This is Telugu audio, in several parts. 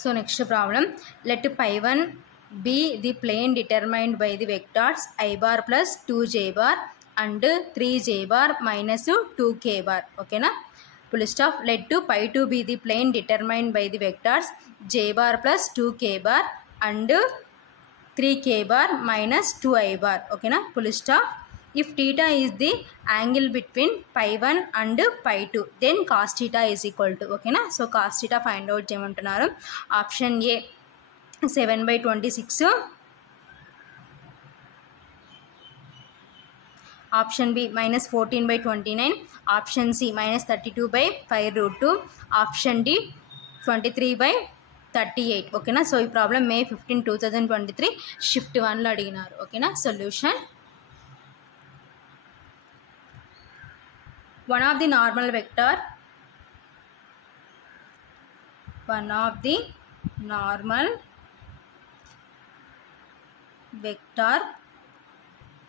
So next problem, let pi 1 be the plane determined by the vectors I bar plus 2j bar and 3j bar minus 2k bar. Okay na? Full stop. Let pi 2 be the plane determined by the vectors j bar plus 2k bar and 3k bar minus 2i bar. Okay na? Full stop. If theta is the angle between pi 1 and pi 2, then cos theta is equal to, okay na? So cos theta find out cheyamantunnaru. Option A 7/26, option B minus 14/29, option C minus 32/5√2, option D 23/38. Okay na? So ఈ ప్రాబ్లం May 15, 2023 షిఫ్ట్ 1 లో అడిగినారు. ఓకే నా? Solution, one of the normal vector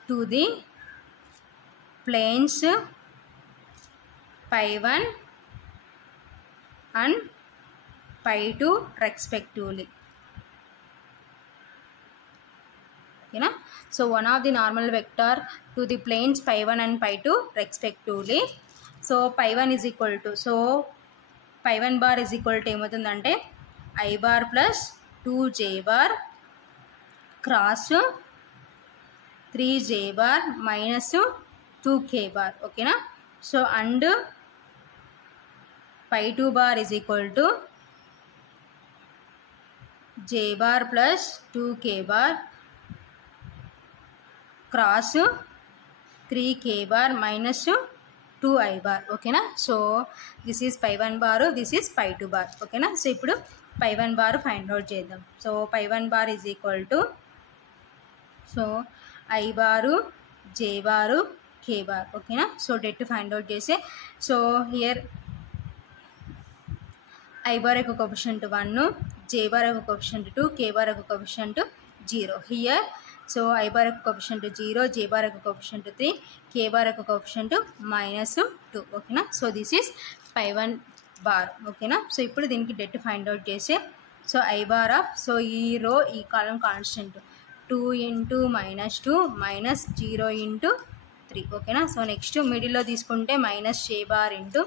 to the planes pi 1 and pi 2 respectively. Okay na? So one of the normal vector to the planes pi 1 and pi 2 respectively. So pi 1 is equal to, so pi 1 bar is equal to ఏమవుతుందంటే I bar plus 2j bar cross 3j bar minus 2k bar. Okay na? So and pi 2 bar is equal to j bar plus 2k bar cross 3k bar minus 2i bar. Okay na? So this is pi 1 bar, this is pi 2 bar. Okay na? So ఇప్పుడు pi 1 bar find out చేద్దాం. So pi 1 bar is equal to, so I bar j bar k bar. Okay na? So det find out చేసే, so here I bar యొక్క కోఎఫిషియంట్ 1, j bar యొక్క కోఎఫిషియంట్ 2, k bar యొక్క coefficient 0. Here so I bar యొక్క కోఎఫిషియంట్ 0, j bar యొక్క కోఎఫిషియంట్ 3, k bar యొక్క కోఎఫిషియంట్ -2. ఓకేనా? So this is pi 1 bar. ఓకేనా? సో ఇప్పుడు దీనికి డెట్ ఫైండ్ అవుట్ చేసే, so I bar of, so ఈ రో ఈ కాలం కాన్స్టెంట్ 2 × -2 -0 × 3. ఓకేనా? సో నెక్స్ట్ మిడిల్లో తీసుకుంటే minus j bar into,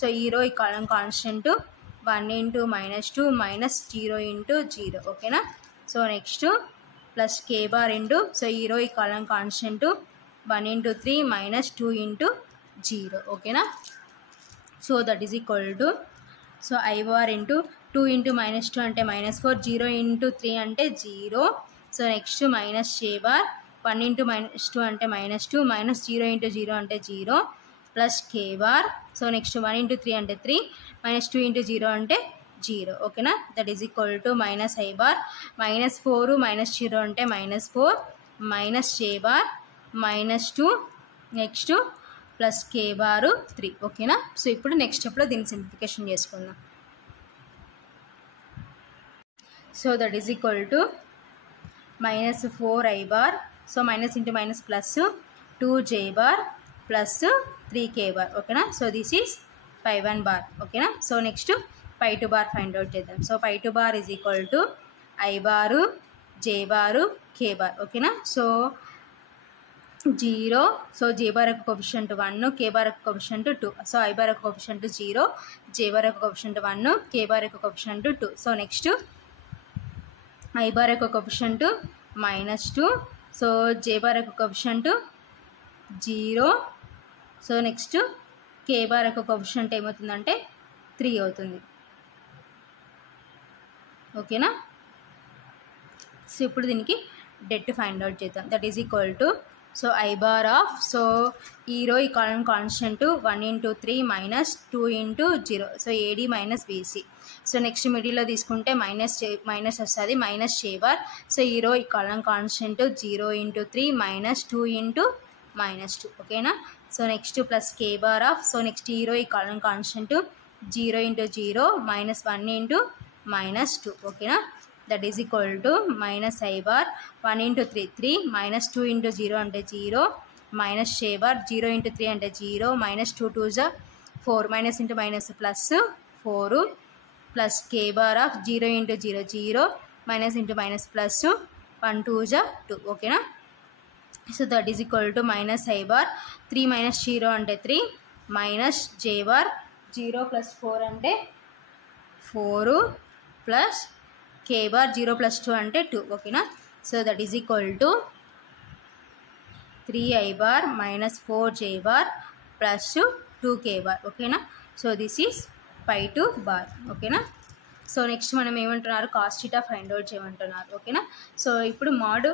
so ఈ రో ఈ కాలం కాన్స్టెంట్ 1 × -2 -0 × 0. ఓకేనా? So next plus k bar into, so ఈ రో ఈ కాలం కాన్స్టెంట్ 1 × 3 -2 × 0. ఓకేనా? So that is equal to, so I bar into 2 × -2 అంటే -4, 0 × 3 అంటే 0. So next minus j bar, 1 × -2 అంటే -2, -0 × 0 అంటే 0, plus k bar. So next 1 × 3 అంటే 3, -2 × 0 అంటే 0. ఓకేనా? That is equal to minus I bar, -4 -0 అంటే -4, minus j bar -2, next plus k bar 3. ఓకేనా? సో ఇప్పుడు నెక్స్ట్ స్టెప్లో దీన్ని సింప్లిఫికేషన్ చేసుకుందాం. So that is equal to -4I bar, so minus into minus plus 2j bar plus 3k bar. ఓకేనా? So this is pi 1 bar. ఓకేనా? So next pi 2 bar find out చేద్దాం. So pi 2 bar is equal to I bar, j bar, k bar. ఓకేనా? సో 0, సో j bar యొక్క కోఎఫిషియంట్ 1, k bar యొక్క కోఎఫిషియంట్ 2. సో I bar యొక్క కోఎఫిషియంట్ 0, j bar యొక్క కోఎఫిషియంట్ 1, k bar యొక్క coefficient 2. So next I bar యొక్క కోఎఫిషియంట్ -2, సో j bar యొక్క coefficient 0. So next k bar యొక్క కోఎఫిషియంట్ ఏమవుతుందంటే 3 అవుతుంది. ఓకేనా? సో ఇప్పుడు దీనికి డెట్ ఫైండ్ అవుట్ చేద్దాం. That is equal to, so I bar of, so ఈ రో ఈ కాలం constant 1 × 3 -2 × 0, so AD - BC. So next మిడిల్లో తీసుకుంటే మైనస్ వస్తుంది, మైనస్ j bar. సో ఈ రో ఈ కాలం కాన్స్టెంట్ 0 × 3 -2 × -2. ఓకేనా? So next plus k bar of, so next ఈ రో ఈ కాలం కాన్స్టెంట్ 0 × 0 -1 × -2. ఓకేనా? That is equal to minus I bar, 1 × 3 3, -2 × 0 అంటే 0, మైనస్ j bar, 0 × 3 అంటే 0, -2 2 4, minus into minus plus 4, plus k bar of 0 into 0 0 minus into minus plus 1 2 is 2. Okay na? So that is equal to minus I bar 3 minus 0 ante 3 minus j bar 0 plus 4 ante 4 plus k bar 0 plus 2 ante 2. Okay na? So that is equal to 3 I bar minus 4 j bar plus 2 k bar. Okay na? So this is pi 2 bar. Okay na? So next మనం ఏమంటున్నారు కాస్ థీటా ఫైండ్ అవుట్ చేయమంటున్నారు. ఓకేనా? సో ఇప్పుడు mod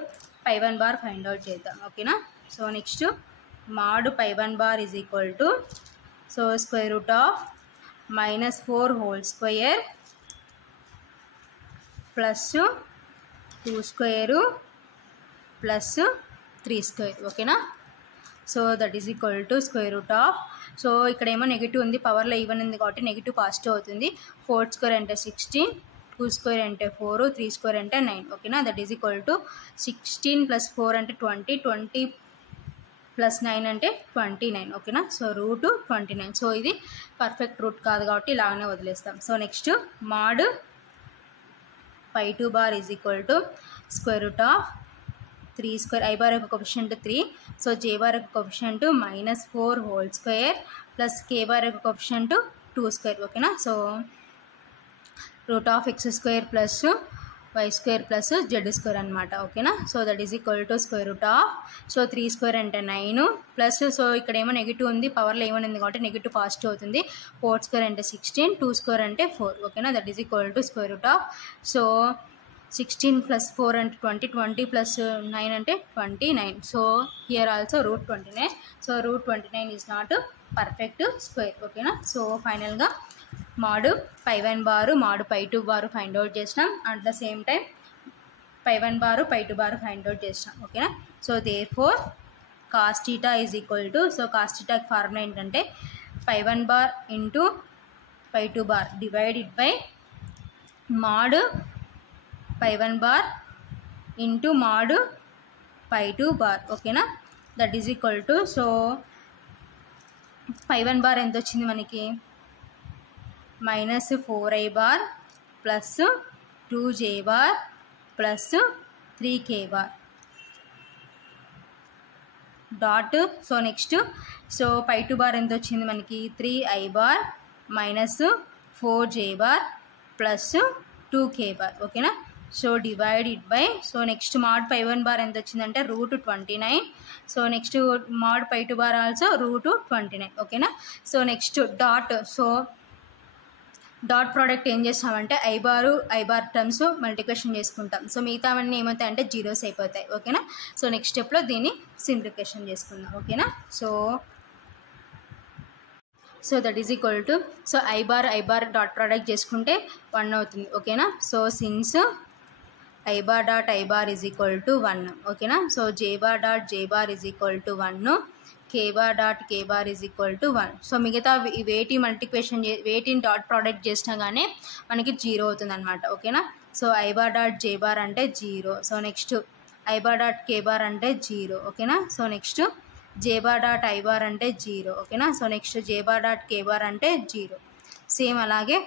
pi 1 bar find out చేద్దాం. ఓకేనా? So next mod pi 1 bar is equal to so square root of -4 whole square plus 2 square plus 3 square. ఓకేనా? So that is equal to square root of so ఇక్కడేమో నెగిటివ్ ఉంది, పవర్లో ఈవెన్ ఉంది కాబట్టి నెగిటివ్ పాజిటివ్ అవుతుంది. 4 స్క్వేర్ అంటే 16, 2 స్క్వేర్ అంటే 4, 3 స్క్వేర్ అంటే 9. ఓకేనా? That is equal to 16 plus 4 అంటే 20, 20 ప్లస్ 9 అంటే 29. ఓకేనా? So root 29. సో ఇది పర్ఫెక్ట్ రూట్ కాదు కాబట్టి ఇలాగనే వదిలేస్తాం. So next mod pi 2 bar is equal to square root of 3 square I bar యొక్క కోఎఫిషియంట్ 3 సో j బార్ యొక్క coefficient -4 whole square plus k bar యొక్క కోఎఫిషియంట్ 2 స్క్వేర్. ఓకేనా? So root of x square plus y square plus z square అనమాట. ఓకేనా? So that is equal to square root of so 3 square అంటే 9 ప్లస్ సో ఇక్కడ ఏమో నెగిటివ్ ఉంది, పవర్లో ఏమైనా ఉంది కాబట్టి నెగిటివ్ పాజిటివ్ అవుతుంది. 4 స్క్వేర్ అంటే 16, 2 స్క్వేర్ అంటే 4. ఓకేనా? That is equal to square root of so 16 plus 4 అంటే 20, 20 plus 9 అంటే 29. So here also root 29. So root 29 is not perfect square. ఓకేనా? సో ఫైనల్గా mod pi 1 bar mod pi 2 bar find out చేసినాం. At the same time pi 1 bar pi 2 bar find out చేసినాం. ఓకేనా? So therefore cos theta is equal to so cos థీటాకి ఫార్ములా ఏంటంటే pi 1 bar into pi 2 bar divided by mod pi 1 bar into mod pi 2 bar. ఓకేనా? That is equal to so pi 1 bar ఎంత వచ్చింది మనకి -4i bar plus 2j bar plus 3k bar dot. So next so pi 2 bar ఎంత వచ్చింది మనకి 3i bar -4j bar plus 2k bar. ఓకేనా? So divided by so next mod pi 1 bar ఎంత వచ్చిందంటే root 29. So next mod pi 2 bar also root 29. ఓకేనా? So next dot so dot product ఏం చేస్తామంటే ఐ బార్ టర్మ్స్ మల్టిప్లికేషన్ చేసుకుంటాం. సో మిగతావన్నీ ఏమవుతాయంటే జీరోస్ అయిపోతాయి. ఓకేనా? సో నెక్స్ట్ స్టెప్లో దీన్ని సింప్లిఫికేషన్ చేసుకుందాం. ఓకేనా? So that is equal to so I bar dot product చేసుకుంటే 1 అవుతుంది. ఓకేనా? So since I bar dot I bar is equal to 1. ఓకేనా? So j bar dot j bar is equal to 1, k bar dot k bar is equal to 1. So మిగతా వేటి మల్టిప్లికేషన్ వేటిని డాట్ ప్రోడక్ట్ చేసినా కానీ మనకి 0 అవుతుంది అనమాట. ఓకేనా? So I bar dot j bar అంటే 0. So next I bar dot k bar అంటే 0. ఓకేనా? So next j bar dot I bar అంటే 0. ఓకేనా? So next j bar dot k bar అంటే 0. సేమ్ అలాగే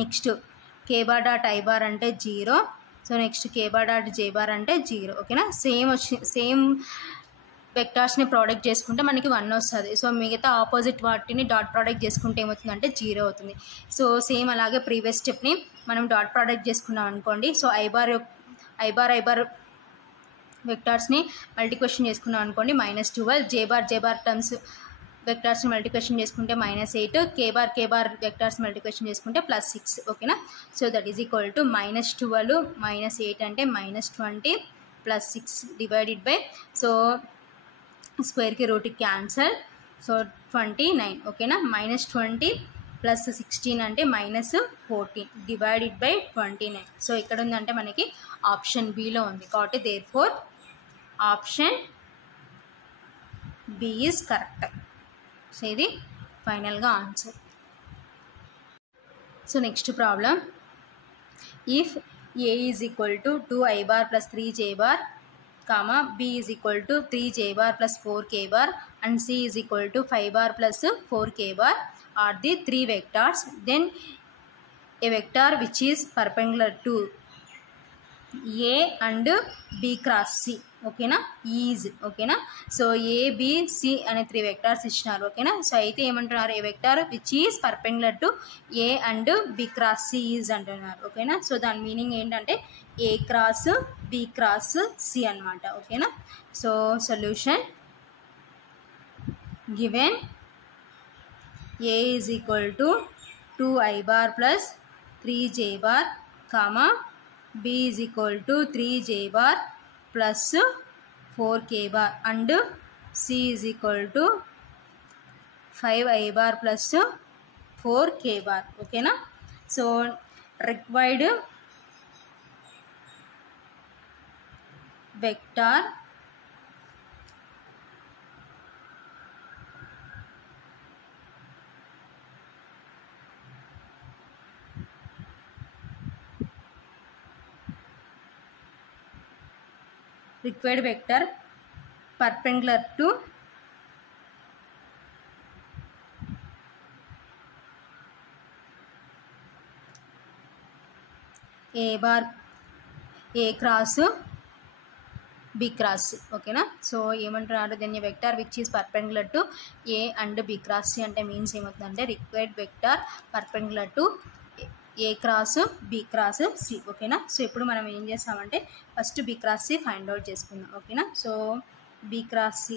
next k bar dot I bar అంటే 0. So next k bar dot j bar అంటే 0. ఓకేనా? సేమ్ వెక్టార్స్ని ప్రోడక్ట్ చేసుకుంటే మనకి 1 వస్తుంది. సో మిగతా ఆపోజిట్ వాటిని డాట్ ప్రోడక్ట్ చేసుకుంటే ఏమవుతుందంటే 0 అవుతుంది. సో సేమ్ అలాగే ప్రీవియస్ స్టెప్ని మనం డాట్ ప్రోడక్ట్ చేసుకున్నాం అనుకోండి. సో ఐ బార్ వెక్టార్స్ని మల్టిప్లికేషన్ చేసుకున్నాం అనుకోండి -12, j బార్ టర్మ్స్ వెక్టార్స్ని మల్టిప్లికేషన్ చేసుకుంటే -8, k బార్ వెక్టార్స్ మల్టిప్లికేషన్ చేసుకుంటే +6. ఓకేనా? So that is equal to -12 -8 అంటే -20 +6 డివైడెడ్ బై సో స్క్వేర్కి రూట్ క్యాన్సల్ సో 29. ఓకేనా? -20 + 16 అంటే -14 డివైడెడ్ బై 29. సో ఇక్కడ ఉందంటే మనకి ఆప్షన్ బిలో ఉంది కాబట్టి therefore option B is correct. So ఇది ఫైనల్గా answer. So next problem if a is equal to 2i bar plus 3j bar b is equal to 3j bar plus 4k bar and c is equal to 5 bar plus 4k bar are the 3 vectors, then a vector which is perpendicular to A and B cross C, ఓకేనా, ఈజ్, ఓకేనా. సో ABC అనే 3 వెక్టార్స్ ఇచ్చినారు, ఓకేనా. సో అయితే ఏమంటున్నారు, a vector which is perpendicular to A and B cross C is అంటున్నారు, ఓకేనా. సో దాని మీనింగ్ ఏంటంటే A cross B cross C అనమాట, ఓకేనా. So solution given A is equal to 2i bar plus 3j bar, comma B is equal to 3j bar plus 4k bar and C is equal to 5i bar plus 4k bar, ఓకేనా. So required vector perpendicular to A cross B cross, ఓకేనా. సో ఏమంటున్నారు, దీన్ని vector which is perpendicular to A and B cross C అంటే మీన్స్ ఏమవుతుందంటే required vector perpendicular to A cross B cross C, ఓకేనా. సో ఇప్పుడు మనం ఏం చేస్తామంటే first B cross C find out చేసుకుందాం, ఓకేనా. So B cross C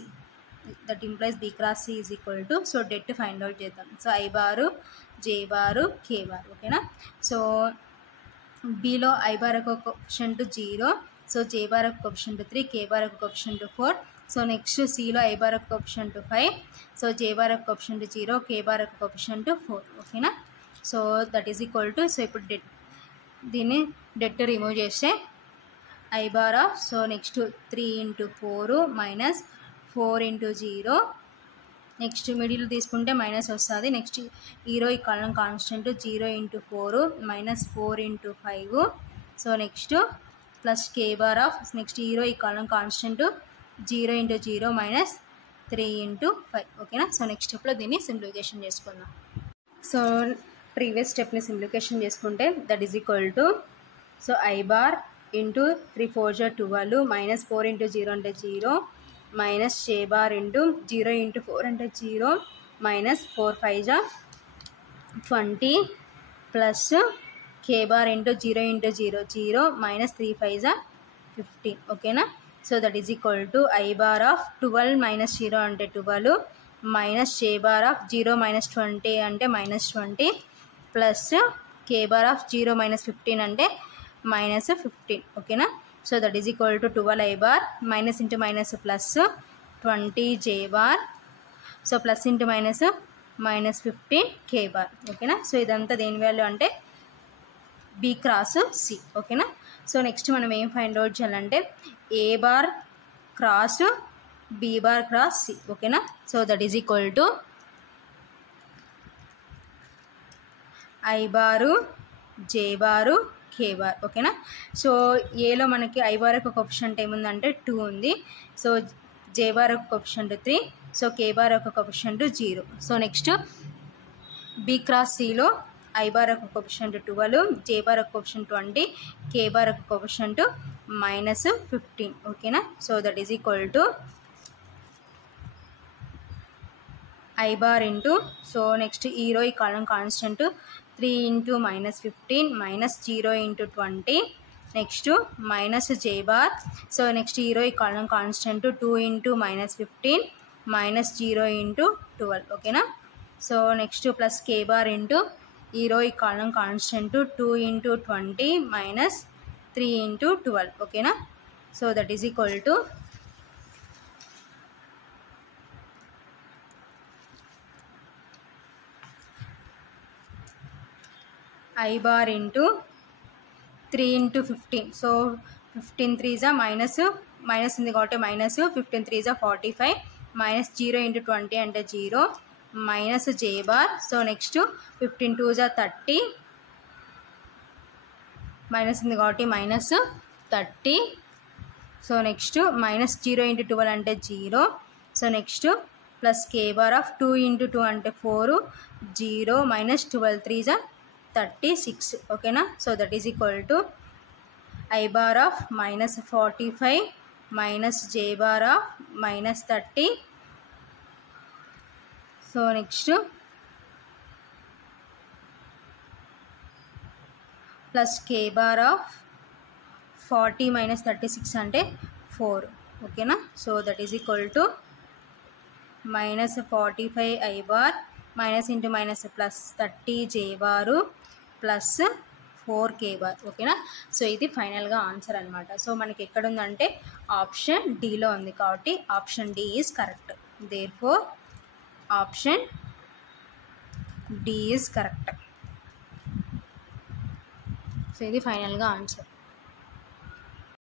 that implies B cross C is equal to, so det find out చేద్దాం. So I bar J bar K bar, ఓకేనా. సో Bలో I బార్ ఒక కోఎఫిషియంట్ 0, సో J బార్ ఒక కోఎఫిషియంట్ 3, K బార్ ఒక కోఎఫిషియంట్ 4. సో నెక్స్ట్ Cలో I బార్ ఒక కోఎఫిషియంట్ 5, సో J బార్ ఒక కోఎఫిషియంట్ 0, K బార్ ఒక కోఎఫిషియంట్ 4, ఓకేనా. So that is equal to, so ఇప్పుడు దీన్ని డెట్ రిమూవ్ చేస్తే I bar of, so next 3 × 4 minus 4 × 0, next middle తీసుకుంటే మైనస్ వస్తుంది. నెక్స్ట్ హీరో ఈ కాలం constant 0 × 4 minus 4 × 5, so next plus K bar of, next హీరో ఈ కాలం కాన్స్టెంట్ 0 × 0 మైనస్ 3 × 5, ఓకేనా. సో నెక్స్ట్ స్టెప్లో దీన్ని సింప్లిఫికేషన్ చేసుకుందాం. సో ప్రీవియస్ స్టెప్ని సింప్లిఫికేషన్ చేసుకుంటే that is equal to, so I bar into 3 4 జా 12 మైనస్ 4 × 0 అంటే 0 మైనస్ J బార్ ఇంటూ 0 × 4 అంటే 0 మైనస్ 4 5 జా 20 plus K bar into 0 × 0 0 minus 3 5 జా 15, ఓకేనా. So that is equal to I bar of 12 minus 0 అంటే 12 minus J bar of 0 minus 20 అంటే minus 20 plus K bar of 0 minus 15 అంటే మైనస్ 15, ఓకేనా. So that is equal to 12 I bar minus into minus plus 20 J bar, so plus into minus minus 15 K bar, ఓకేనా. సో ఇదంతా దేని వాల్యూ అంటే B క్రాస్ C, ఓకేనా. సో నెక్స్ట్ మనం ఏం ఫైండ్ అవుట్ చేయాలంటే A bar cross B bar cross C, ఓకేనా. So that is equal to I bar J bar K bar, ఓకేనా. సో ఏలో మనకి I బార్ ఒక కోఎఫిషియంట్ ఏముందంటే 2 ఉంది, సో J బార్ ఒక కోఎఫిషియంట్ 3, సో K బార్ ఒక coefficient 0. So next B cross Cలో I బార్ ఒక కోఎఫిషియంట్ 12, J బార్ ఒక కోఎఫిషియంట్ 20, K బార్ ఒక కోఎఫిషియంట్ మైనస్ 15, ఓకేనా. So that is equal to I bar into, so next హీరో ఈ కాలం constant 3 × minus 15 minus 0 × 20, next minus J bar, so next హీరో ఈ కాలం కాన్స్టెంట్ 2 × మైనస్ 15 మైనస్ 0 × 12, ఓకేనా. So next plus K bar into hero ఈ కాలం కాన్స్టెంట్ 2 × 20 మైనస్ 3 × 12, ఓకేనా. So that is equal to I bar into 3 × 15, so 15 3 జా మైనస్ ఉంది కాబట్టి మైనస్ 15 3 జా 45 మైనస్ 0 × 20 అంటే 0 minus J bar, so next 15 2 జా 30 మైనస్ ఉంది కాబట్టి మైనస్ 30, సో నెక్స్ట్ మైనస్ 0 × 12 అంటే 0, so next plus K bar of 2 × 2 అంటే 4 0 మైనస్ 12 3 జా 36. ఓకేనా. So that is equal to I bar of -45 minus J bar of -30. So next plus K bar of 40 minus 36 అంటే 4. ఓకేనా. So that is equal to -45 I bar minus into minus plus 30 J bar plus 4 K bar. ఓకేనా. సో ఇది ఫైనల్గా ఆన్సర్ అనమాట. సో మనకి ఎక్కడ ఉందంటే ఆప్షన్ డీలో ఉంది కాబట్టి option D is correct. Therefore option D is correct. So ఇది ఫైనల్గా ఆన్సర్.